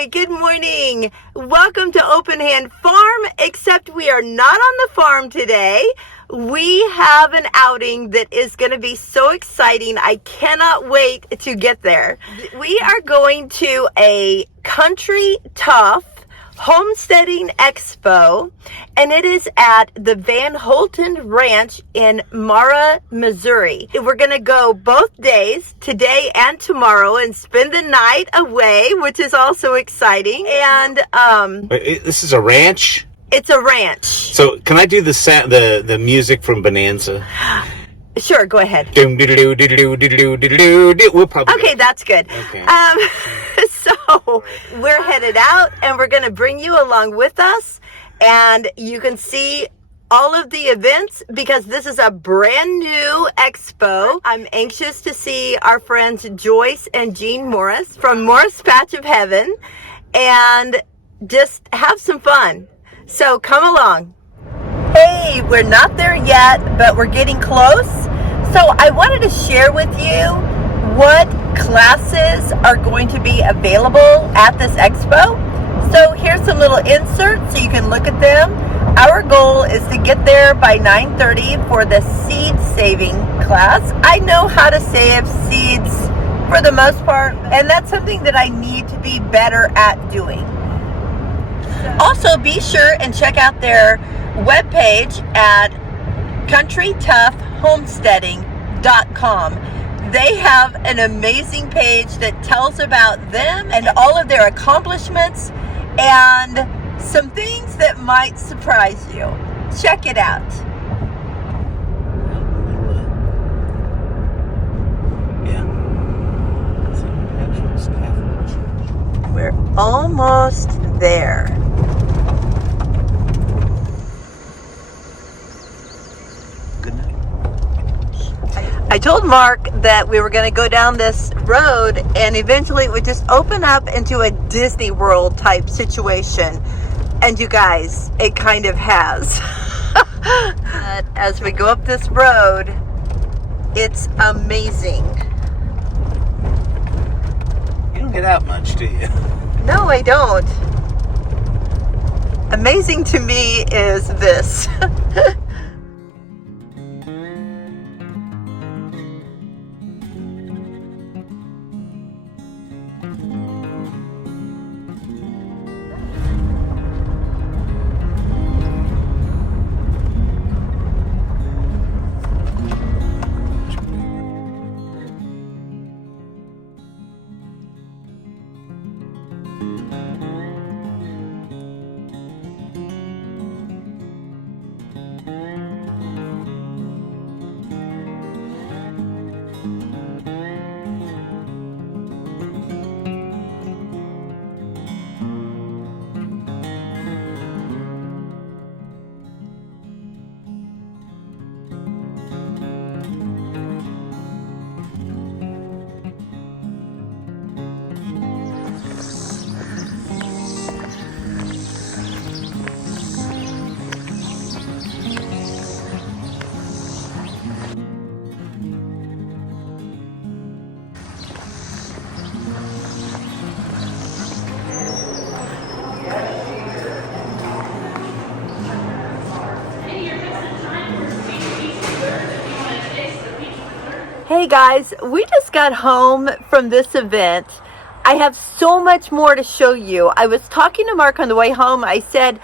Hi, good morning. Welcome to Open Hand Farm, except we are not on the farm today. We have an outing that is going to be so exciting. I cannot wait to get there. We are going to a Country Tough Homesteading Expo, and it is at the Van Holten Ranch in Mara, Missouri. We're going to go both days, today and tomorrow, and spend the night away, which is also exciting. And Wait, this is a ranch? It's a ranch. So can I do the music from Bonanza? Sure, go ahead. We'll probably Okay, that's good. Okay. So we're headed out, and we're going to bring you along with us, and you can see all of the events because this is a brand new expo. I'm anxious to see our friends Joyce and Jean Morris from Morris Patch of Heaven and just have some fun. So come along. Hey, we're not there yet, but we're getting close. So I wanted to share with you what classes are going to be available at this expo. So here's some little inserts so you can look at them. Our goal is to get there by 9:30 for the seed saving class. I know how to save seeds for the most part, and that's something that I need to be better at doing. Also, be sure and check out their webpage at countrytoughhomesteading.com. They have an amazing page that tells about them and all of their accomplishments and some things that might surprise you. Check it out. We're almost there. I told Mark that we were going to go down this road and eventually it would just open up into a Disney World type situation. And you guys, it kind of has. But as we go up this road, it's amazing. You don't get out much, do you? No, I don't. Amazing to me is this. Hey guys, we just got home from this event. I have so much more to show you. I was talking to Mark on the way home. I said,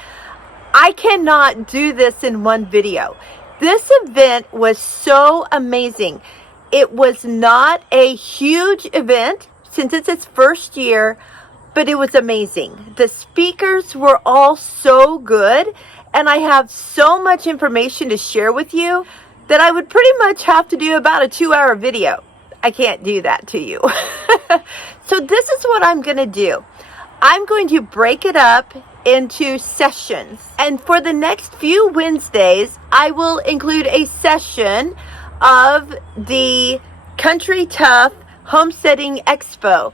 I cannot do this in one video. This event was so amazing. It was not a huge event since it's its first year, but it was amazing. The speakers were all so good, and I have so much information to share with you that I would pretty much have to do about a 2-hour video. I can't do that to you. So this is what I'm going to do. I'm going to break it up into sessions. And for the next few Wednesdays, I will include a session of the Country Tough Homesteading Expo.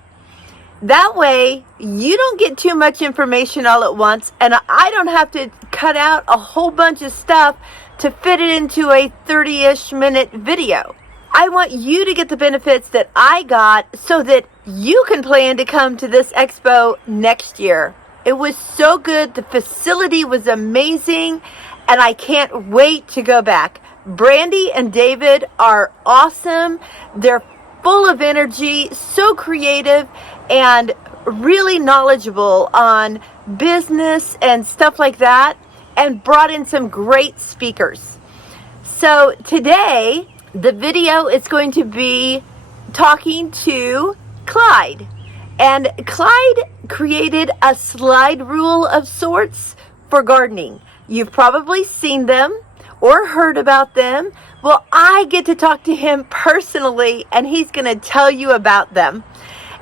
That way, you don't get too much information all at once, and I don't have to cut out a whole bunch of stuff to fit it into a 30-ish minute video. I want you to get the benefits that I got so that you can plan to come to this expo next year. It was so good. The facility was amazing, and I can't wait to go back. Brandy and David are awesome. They're full of energy, so creative, and really knowledgeable on business and stuff like that, and brought in some great speakers. So today, the video is going to be talking to Clyde. And Clyde created a slide rule of sorts for gardening. You've probably seen them or heard about them. Well, I get to talk to him personally, and he's going to tell you about them.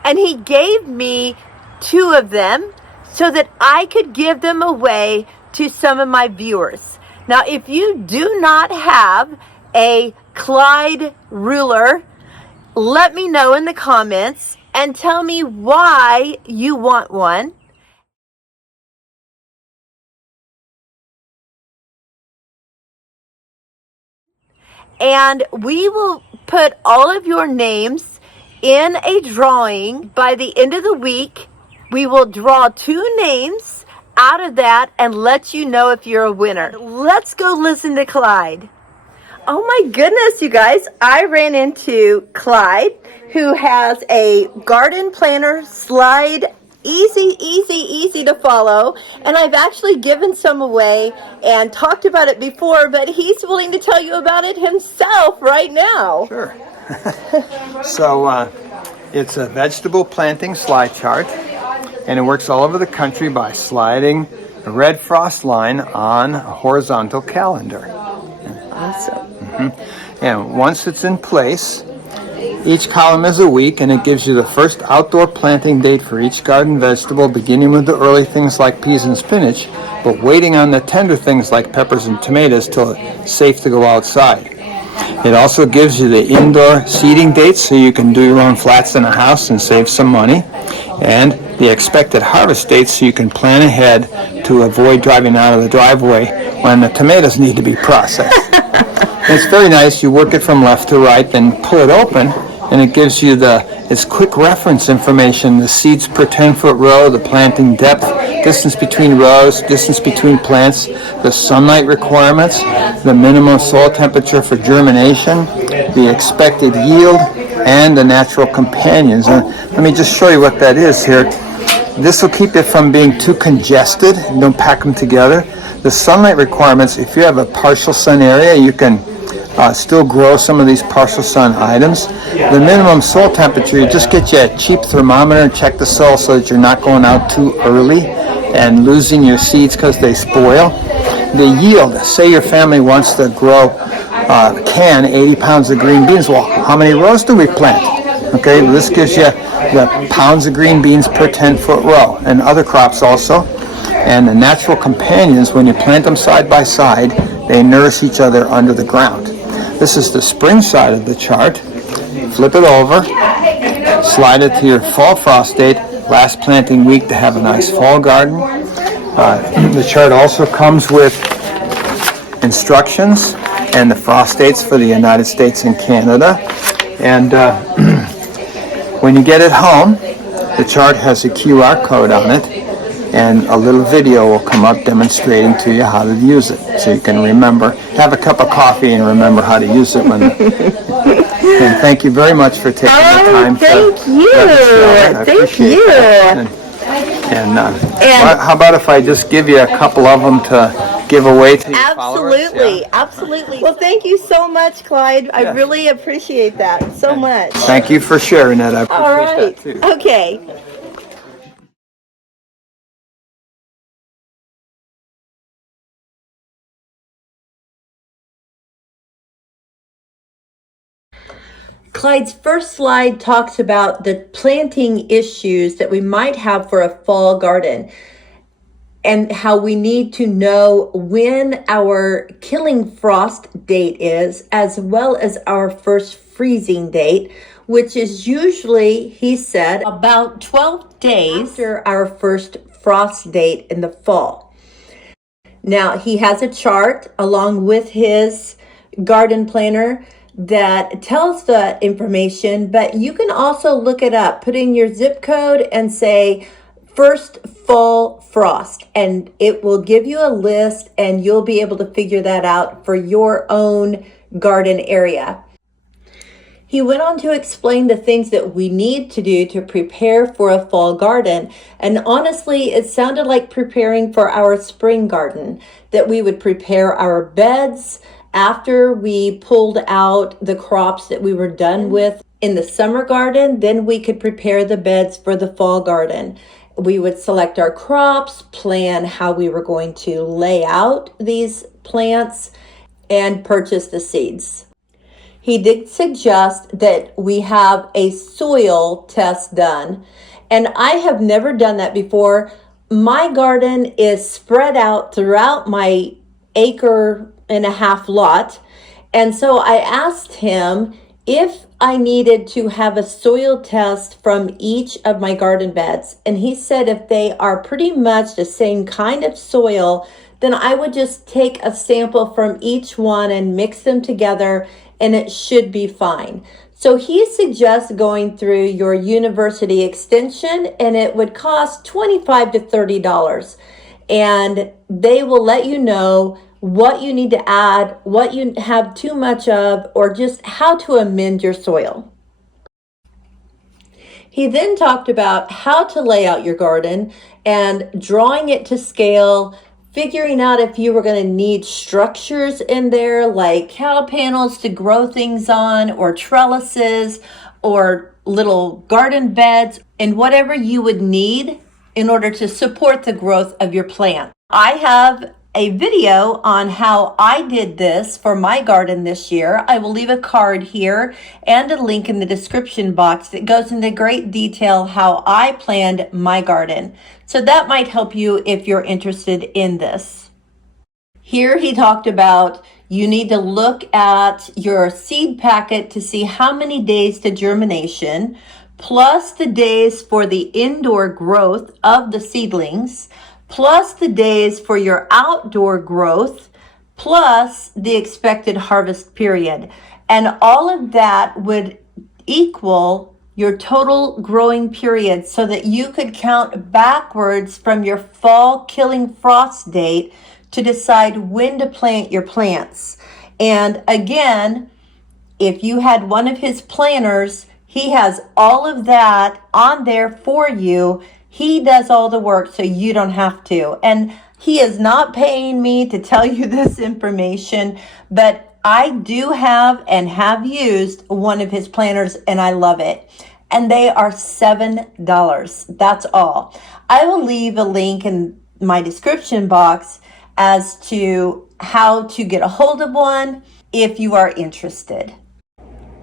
And he gave me 2 of them so that I could give them away to some of my viewers. Now, if you do not have a Clyde ruler, let me know in the comments and tell me why you want one. And we will put all of your names in a drawing. By the end of the week, we will draw 2 names out of that and let you know if you're a winner. Let's go listen to Clyde. Oh my goodness, you guys. I ran into Clyde, who has a garden planner slide, easy to follow. And I've actually given some away and talked about it before, but he's willing to tell you about it himself right now. Sure. So it's a vegetable planting slide chart, and it works all over the country by sliding a red frost line on a horizontal calendar. Awesome. And once it's in place, each column is a week, and it gives you the first outdoor planting date for each garden vegetable, beginning with the early things like peas and spinach, but waiting on the tender things like peppers and tomatoes till it's safe to go outside. It also gives you the indoor seeding dates so you can do your own flats in a house and save some money, and the expected harvest dates so you can plan ahead to avoid driving out of the driveway when the tomatoes need to be processed. It's very nice. You work it from left to right, then pull it open, and it gives you its quick reference information, the seeds per 10-foot row, the planting depth, distance between rows, distance between plants, the sunlight requirements, the minimum soil temperature for germination, the expected yield, and the natural companions. Let me just show you what that is here. This will keep it from being too congested. Don't pack them together. The sunlight requirements, if you have a partial sun area, you can still grow some of these partial sun items. The minimum soil temperature, you just get you a cheap thermometer and check the soil so that you're not going out too early and losing your seeds because they spoil. The yield, say your family wants to grow 80 pounds of green beans. Well, how many rows do we plant? Okay, this gives you the pounds of green beans per 10-foot row, and other crops also. And the natural companions, when you plant them side by side, they nourish each other under the ground. This is the spring side of the chart. Flip it over, slide it to your fall frost date, last planting week to have a nice fall garden. The chart also comes with instructions and the frost dates for the United States and Canada. And when you get it home, the chart has a QR code on it, and a little video will come up demonstrating to you how to use it, so you can remember, have a cup of coffee and remember how to use it. And thank you very much for taking the time. Thank you. Thank you. And how about if I just give you a couple of them to give away to your followers? Absolutely, absolutely. Well, thank you so much, Clyde. I really appreciate that so much. Thank you for sharing that. I appreciate that too. Okay. Clyde's first slide talks about the planting issues that we might have for a fall garden and how we need to know when our killing frost date is, as well as our first freezing date, which is usually, he said, about 12 days after our first frost date in the fall. Now, he has a chart along with his garden planner that tells the information, but you can also look it up. Put in your zip code and say first fall frost, and it will give you a list, and you'll be able to figure that out for your own garden area. He went on to explain the things that we need to do to prepare for a fall garden. And honestly, it sounded like preparing for our spring garden, that we would prepare our beds after we pulled out the crops that we were done with in the summer garden. Then we could prepare the beds for the fall garden. We would select our crops, plan how we were going to lay out these plants, and purchase the seeds. He did suggest that we have a soil test done, and I have never done that before. My garden is spread out throughout my 1.5 acre lot, and so I asked him if I needed to have a soil test from each of my garden beds, and he said if they are pretty much the same kind of soil, then I would just take a sample from each one and mix them together, and it should be fine. So he suggests going through your university extension, and it would cost $25 to $30. And they will let you know what you need to add, what you have too much of, or just how to amend your soil. He then talked about how to lay out your garden and drawing it to scale, figuring out if you were going to need structures in there like cow panels to grow things on, or trellises, or little garden beds, and whatever you would need in order to support the growth of your plant. I have a video on how I did this for my garden this year. I will leave a card here and a link in the description box that goes into great detail how I planned my garden. So that might help you if you're interested in this. Here he talked about you need to look at your seed packet to see how many days to germination, plus the days for the indoor growth of the seedlings, plus the days for your outdoor growth, plus the expected harvest period. And all of that would equal your total growing period, so that you could count backwards from your fall killing frost date to decide when to plant your plants. And again, if you had one of his planners, he has all of that on there for you. He does all the work, so you don't have to. And he is not paying me to tell you this information, but I do have and have used one of his planners, and I love it. And they are $7. That's all. I will leave a link in my description box as to how to get a hold of one if you are interested.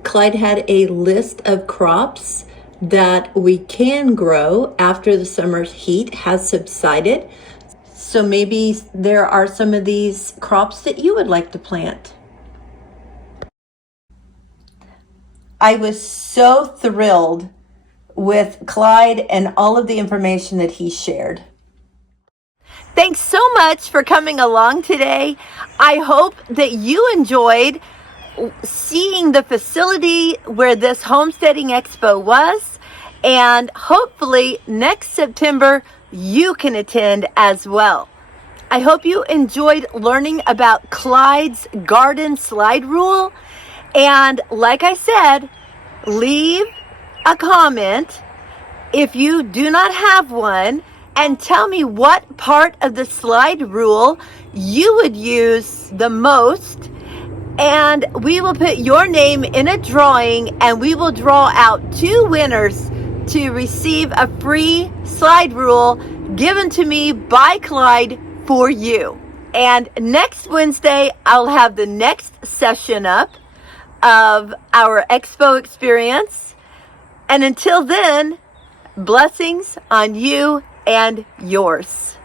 Clyde had a list of crops that we can grow after the summer's heat has subsided. So maybe there are some of these crops that you would like to plant. I was so thrilled with Clyde and all of the information that he shared. Thanks so much for coming along today. I hope that you enjoyed seeing the facility where this Homesteading Expo was, and hopefully next September you can attend as well. I hope you enjoyed learning about Clyde's garden slide rule, and like I said, leave a comment if you do not have one, and tell me what part of the slide rule you would use the most, and we will put your name in a drawing, and we will draw out 2 winners to receive a free slide rule given to me by Clyde for you. And next Wednesday, I'll have the next session up of our expo experience. And until then, blessings on you and yours.